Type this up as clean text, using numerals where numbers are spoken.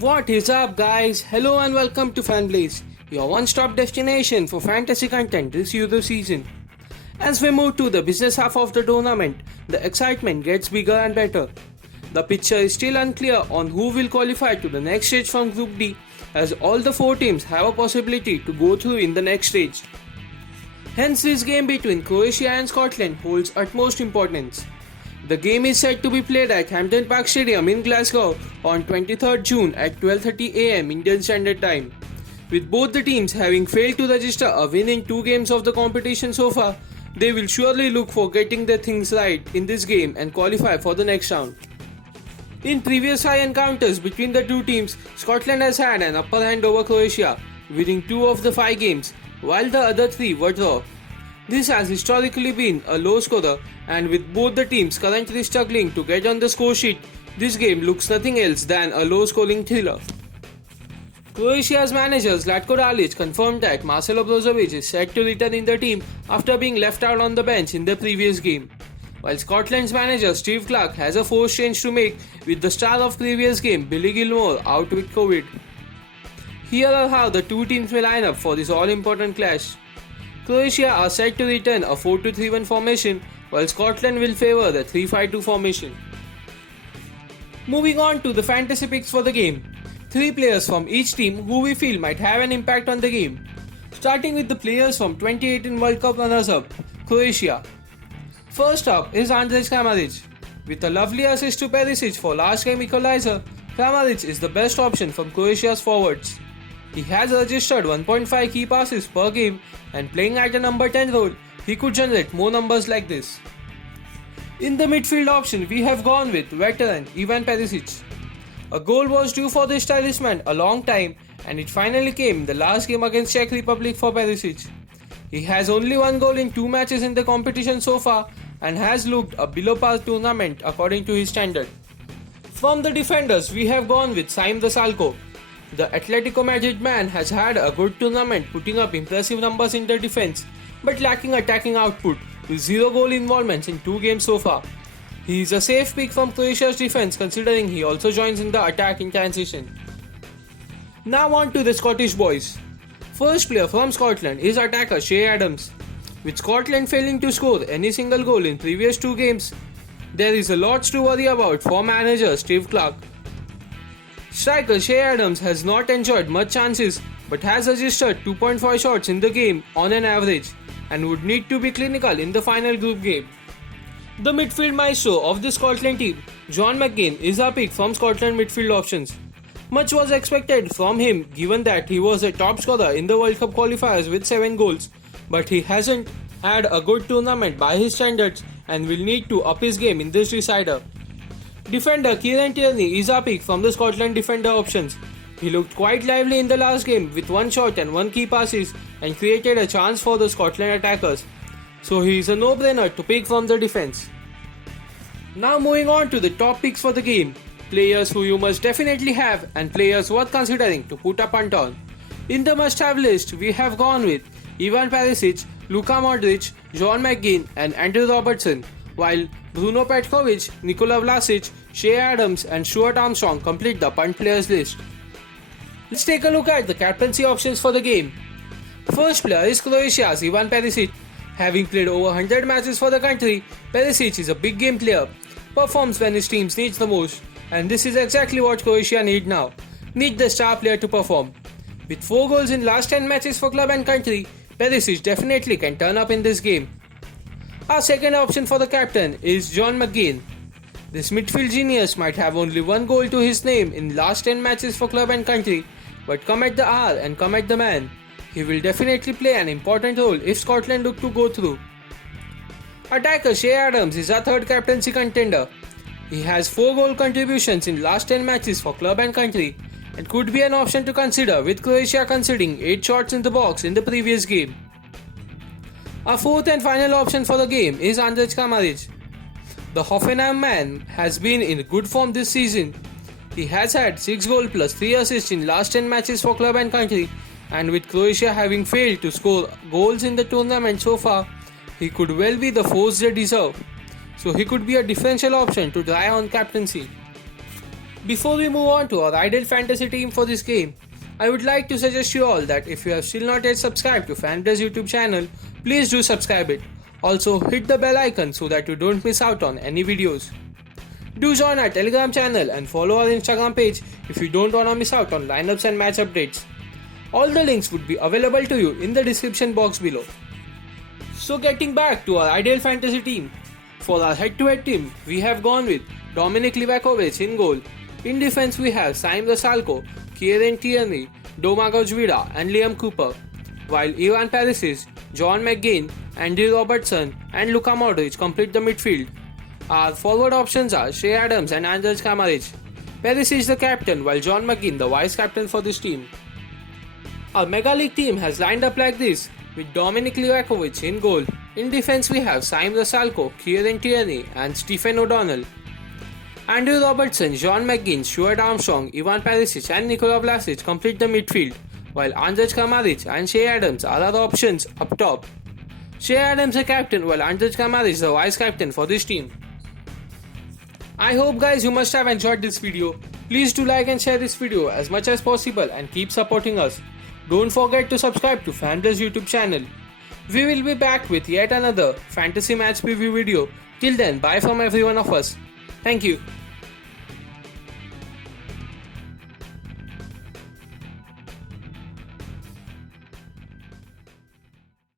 What is up, guys? Hello and welcome to FanBlaze, your one-stop destination for fantasy content this Euro season. As we move to the business half of the tournament, the excitement gets bigger and better. The picture is still unclear on who will qualify to the next stage from Group D, as all the four teams have a possibility to go through in the next stage. Hence, this game between Croatia and Scotland holds utmost importance. The game is set to be played at Hampden Park Stadium in Glasgow on 23rd June at 12:30 am Indian Standard Time. With both the teams having failed to register a win in two games of the competition so far, they will surely look for getting their things right in this game and qualify for the next round. In previous high encounters between the two teams, Scotland has had an upper hand over Croatia, winning 2 of the 5 games, while the other 3 were draw. This has historically been a low scorer, and with both the teams currently struggling to get on the score sheet, this game looks nothing else than a low scoring thriller. Croatia's manager Zlatko Dalic confirmed that Marcelo Brozovic is set to return in the team after being left out on the bench in the previous game, while Scotland's manager Steve Clarke has a forced change to make with the star of previous game Billy Gilmour out with COVID. Here are how the two teams will line up for this all-important clash. Croatia are set to return a 4-2-3-1 formation, while Scotland will favour the 3-5-2 formation. Moving on to the fantasy picks for the game. 3 players from each team who we feel might have an impact on the game. Starting with the players from 2018 World Cup runners-up, Croatia. First up is Andrej Kramaric. With a lovely assist to Perisic for last game equalizer, Kramaric is the best option from Croatia's forwards. He has registered 1.5 key passes per game, and playing at a number 10 role, he could generate more numbers like this. In the midfield option, we have gone with veteran Ivan Perisic. A goal was due for this stylish man a long time, and it finally came in the last game against Czech Republic for Perisic. He has only 1 goal in 2 matches in the competition so far and has looked a below par tournament according to his standard. From the defenders, we have gone with Saim Vrsaljko. The Atletico Madrid man has had a good tournament, putting up impressive numbers in the defense, but lacking attacking output with 0 goal involvements in 2 games so far. He is a safe pick from Croatia's defense considering he also joins in the attack in transition. Now on to the Scottish boys. First player from Scotland is attacker Che Adams. With Scotland failing to score any single goal in previous 2 games, there is a lot to worry about for manager Steve Clarke. Striker Che Adams has not enjoyed much chances but has registered 2.5 shots in the game on an average and would need to be clinical in the final group game. The midfield maestro of the Scotland team, John McGinn, is a pick from Scotland midfield options. Much was expected from him given that he was a top scorer in the World Cup qualifiers with 7 goals, but he hasn't had a good tournament by his standards and will need to up his game in this decider. Defender Kieran Tierney is a pick from the Scotland defender options. He looked quite lively in the last game with 1 shot and 1 key passes and created a chance for the Scotland attackers. So he is a no-brainer to pick from the defense. Now moving on to the top picks for the game. Players who you must definitely have and players worth considering to put a punt on. In the must-have list, we have gone with Ivan Perisic, Luka Modric, John McGinn and Andrew Robertson, while Bruno Petkovic, Nikola Vlasic, Che Adams and Stuart Armstrong complete the punt players list. Let's take a look at the captaincy options for the game. First player is Croatia's Ivan Perisic. Having played over 100 matches for the country, Perisic is a big game player, performs when his team needs the most, and this is exactly what Croatia need now. Need the star player to perform. With 4 goals in last 10 matches for club and country, Perisic definitely can turn up in this game. Our second option for the captain is John McGinn. This midfield genius might have only 1 goal to his name in last 10 matches for club and country, but come at the hour and come at the man. He will definitely play an important role if Scotland look to go through. Attacker Che Adams is our third captaincy contender. He has 4 goal contributions in last 10 matches for club and country and could be an option to consider with Croatia conceding 8 shots in the box in the previous game. Our fourth and final option for the game is Andrej Kramaric. The Hoffenheim man has been in good form this season. He has had 6 goals plus 3 assists in last 10 matches for club and country, and with Croatia having failed to score goals in the tournament so far, he could well be the force they deserve. So he could be a differential option to try on captaincy. Before we move on to our ideal fantasy team for this game, I would like to suggest you all that if you have still not yet subscribed to Fantasy YouTube channel, please do subscribe it. Also hit the bell icon so that you don't miss out on any videos. Do join our Telegram channel and follow our Instagram page if you don't want to miss out on lineups and match updates. All the links would be available to you in the description box below. So getting back to our ideal fantasy team. For our head-to-head team, we have gone with Dominik Livakovic in goal. In defense we have Saim Rasalko, Kieran Tierney, Domagoj Vida and Liam Cooper. While Ivan Perisic, John McGinn, Andy Robertson and Luka Modric complete the midfield. Our forward options are Shea Adams and Andrej Kramaric. Perisic is the captain while John McGinn the vice captain for this team. Our Mega League team has lined up like this with Dominik Livakovic in goal. In defense we have Saim Rasalko, Kieran Tierney and Stephen O'Donnell. Andrew Robertson, John McGinn, Stuart Armstrong, Ivan Perisic and Nikola Vlasic complete the midfield, while Andrej Kramaric and Shea Adams are other options up top. Shea Adams the captain while Andrej Kramaric is the vice captain for this team. I hope guys you must have enjoyed this video. Please do like and share this video as much as possible and keep supporting us. Don't forget to subscribe to Fantasy YouTube channel. We will be back with yet another fantasy match preview video. Till then, bye from every one of us. Thank you.